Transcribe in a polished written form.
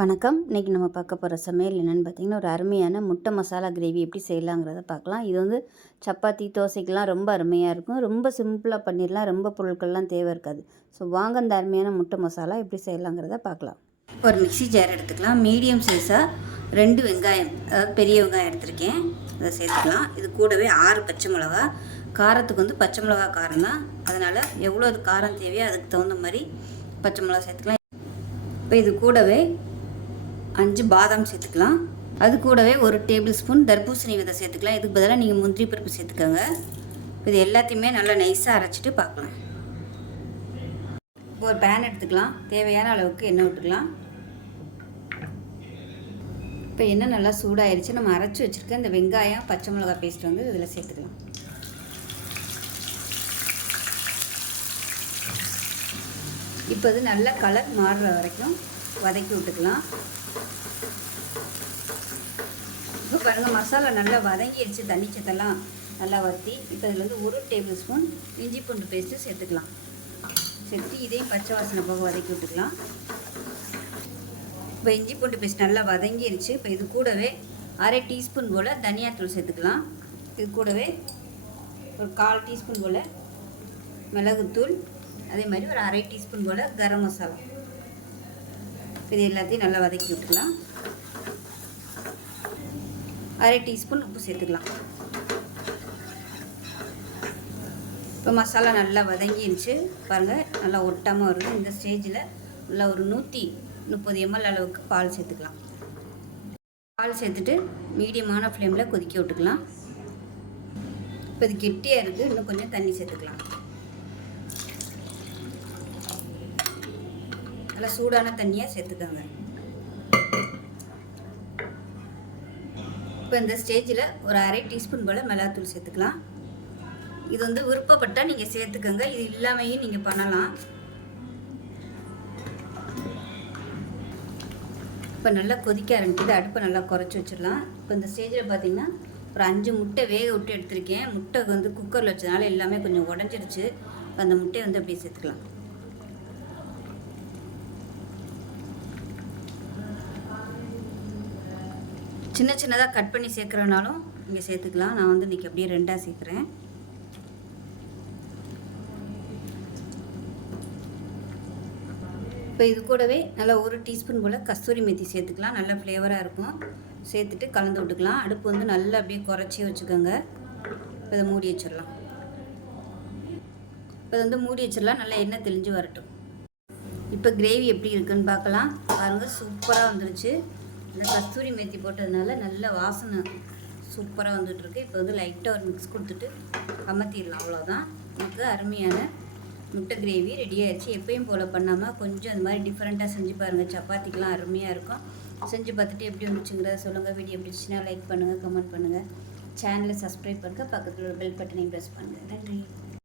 வணக்கம். இன்றைக்கி நம்ம பார்க்க போகிற சமையல் என்னென்னு பார்த்தீங்கன்னா, ஒரு அருமையான முட்டை மசாலா கிரேவி எப்படி செய்யலாங்கிறத பார்க்கலாம். இது வந்து சப்பாத்தி, தோசைக்கெலாம் ரொம்ப அருமையாக இருக்கும். ரொம்ப சிம்பிளாக பண்ணிடலாம். ரொம்ப பொருட்கள்லாம் தேவை இருக்காது. ஸோ வாங்க இந்த அருமையான முட்டை மசாலா எப்படி செய்யலாங்கிறத பார்க்கலாம். ஒரு மிக்ஸி ஜார் எடுத்துக்கலாம். மீடியம் சைஸாக 2 வெங்காயம், அதாவது பெரிய வெங்காயம் எடுத்திருக்கேன், அதை சேர்த்துக்கலாம். இது கூடவே 6 பச்சை மிளகா. காரத்துக்கு வந்து பச்சை மிளகா காரம் தான், அதனால் எவ்வளோ அது காரம் தேவையோ அதுக்கு தகுந்த மாதிரி பச்சை மிளகா சேர்த்துக்கலாம். இப்போ இது கூடவே 5 பாதாம் சேர்த்துக்கலாம். அது கூடவே 1 டேபிள் ஸ்பூன் தர்பூசணி விதை சேர்த்துக்கலாம். இதுக்கு பதிலாக நீங்கள் முந்திரி பருப்பு சேர்த்துக்கோங்க. இது எல்லாத்தையுமே நல்லா நைஸாக அரைச்சிட்டு பார்க்கலாம். ஒரு பேன் எடுத்துக்கலாம். தேவையான அளவுக்கு எண்ணெய் விட்டுக்கலாம். இப்போ எண்ணெய் நல்லா சூடாயிருச்சு. நம்ம அரைச்சி வச்சுருக்க இந்த வெங்காயம், பச்சை மிளகாய் பேஸ்ட் வந்து இதில் சேர்த்துக்கலாம். இப்போ இது நல்ல கலர் மாறுற வரைக்கும் வதக்கி விட்டுக்கலாம். இப்போ பாருங்கள், மசாலா நல்லா வதங்கிடுச்சு. தண்ணி சத்தெல்லாம் நல்லா வற்றி. இப்போ இதில் வந்து 1 டேபிள் ஸ்பூன் இஞ்சி பூண்டு பேஸ்ட்டு சேர்த்துக்கலாம். சேர்த்து இதையும் பச்சை வாசனை போக வதக்கி விட்டுக்கலாம். இப்போ இஞ்சி பூண்டு பேஸ்ட் நல்லா வதங்கிடுச்சு. இப்போ இது கூடவே 1/2 டீஸ்பூன் போல் தனியாத்தூள் சேர்த்துக்கலாம். இது கூடவே ஒரு 1/4 டீஸ்பூன் போல் மிளகுத்தூள், அதே மாதிரி ஒரு 1/2 டீஸ்பூன் போல் கரம் மசாலா. இது எல்லாத்தையும் நல்லா வதக்கி விட்டுக்கலாம். 1/2 டீஸ்பூன் உப்பு சேர்த்துக்கலாம். இப்போ மசாலா நல்லா வதங்கிடுச்சு. பாருங்கள், நல்லா ஒட்டாமல் வருது. இந்த ஸ்டேஜில் நல்லா ஒரு 130 ml அளவுக்கு பால் சேர்த்துக்கலாம். பால் சேர்த்துட்டு மீடியமான ஃப்ளேமில் கொதிக்க விட்டுக்கலாம். இப்போ இது கெட்டியாக இருக்குது. இன்னும் கொஞ்சம் தண்ணி சேர்த்துக்கலாம். நல்லா சூடான தண்ணியாக சேர்த்துக்கோங்க. இப்போ இந்த ஸ்டேஜில் ஒரு 1/2 டீஸ்பூன் போல் மிளகாத்தூள் சேர்த்துக்கலாம். இது வந்து விருப்பப்பட்டால் நீங்கள் சேர்த்துக்கோங்க. இது இல்லாமையும் நீங்கள் பண்ணலாம். இப்போ நல்லா கொதிக்க ஆரம்பிக்குது. அடுப்பை நல்லா குறைச்சி வச்சிடலாம். இப்போ இந்த ஸ்டேஜில் பார்த்திங்கன்னா ஒரு 5 முட்டை வேக விட்டு எடுத்திருக்கேன். முட்டை வந்து குக்கரில் வச்சதுனால எல்லாமே கொஞ்சம் உடஞ்சிருச்சு. அந்த முட்டையை வந்து அப்படியே சேர்த்துக்கலாம். சின்ன சின்னதாக கட் பண்ணி சேர்க்குறனாலும் இங்கே சேர்த்துக்கலாம். நான் வந்து இன்றைக்கி அப்படியே 2ஆக சேர்க்குறேன். இப்போ இது கூடவே நல்லா 1 டீஸ்பூன் போல் கஸ்தூரி மேத்தி சேர்த்துக்கலாம். நல்லா ஃப்ளேவராக இருக்கும். சேர்த்துட்டு கலந்து விட்டுக்கலாம். அடுப்பு வந்து நல்லா அப்படியே குறைச்சி வச்சுக்கோங்க. இப்போ இதை மூடி வச்சிடலாம். இப்போ இதை வந்து மூடி வச்சிடலாம். நல்லா எண்ணெய் தெளிஞ்சு வரட்டும். இப்போ கிரேவி எப்படி இருக்குதுன்னு பார்க்கலாம். பாருங்கள், சூப்பராக வந்துருச்சு. இந்த கஸ்தூரி மேத்தி போட்டதுனால நல்ல வாசனை சூப்பராக வந்துட்டுருக்கு. இப்போ வந்து லைட்டாக ஒரு மிக்ஸ் கொடுத்துட்டு அமர்த்திடலாம். அவ்வளோதான், நமக்கு அருமையான முட்டை கிரேவி ரெடி ஆகிடுச்சு. எப்பயும் போல் பண்ணாமல் கொஞ்சம் இந்த மாதிரி டிஃப்ரெண்ட்டாக செஞ்சு பாருங்கள். சப்பாத்திக்கெலாம் அருமையாக இருக்கும். செஞ்சு பார்த்துட்டு எப்படி வந்துச்சுங்கிறத சொல்லுங்கள். வீடியோ பிடிச்சின்னா லைக் பண்ணுங்கள், கமெண்ட் பண்ணுங்கள். சேனலை சப்ஸ்கிரைப் பண்ணுங்கள். பக்கத்தில் ஒரு பெல் பட்டனையும் ப்ரெஸ் பண்ணுங்கள். நன்றி.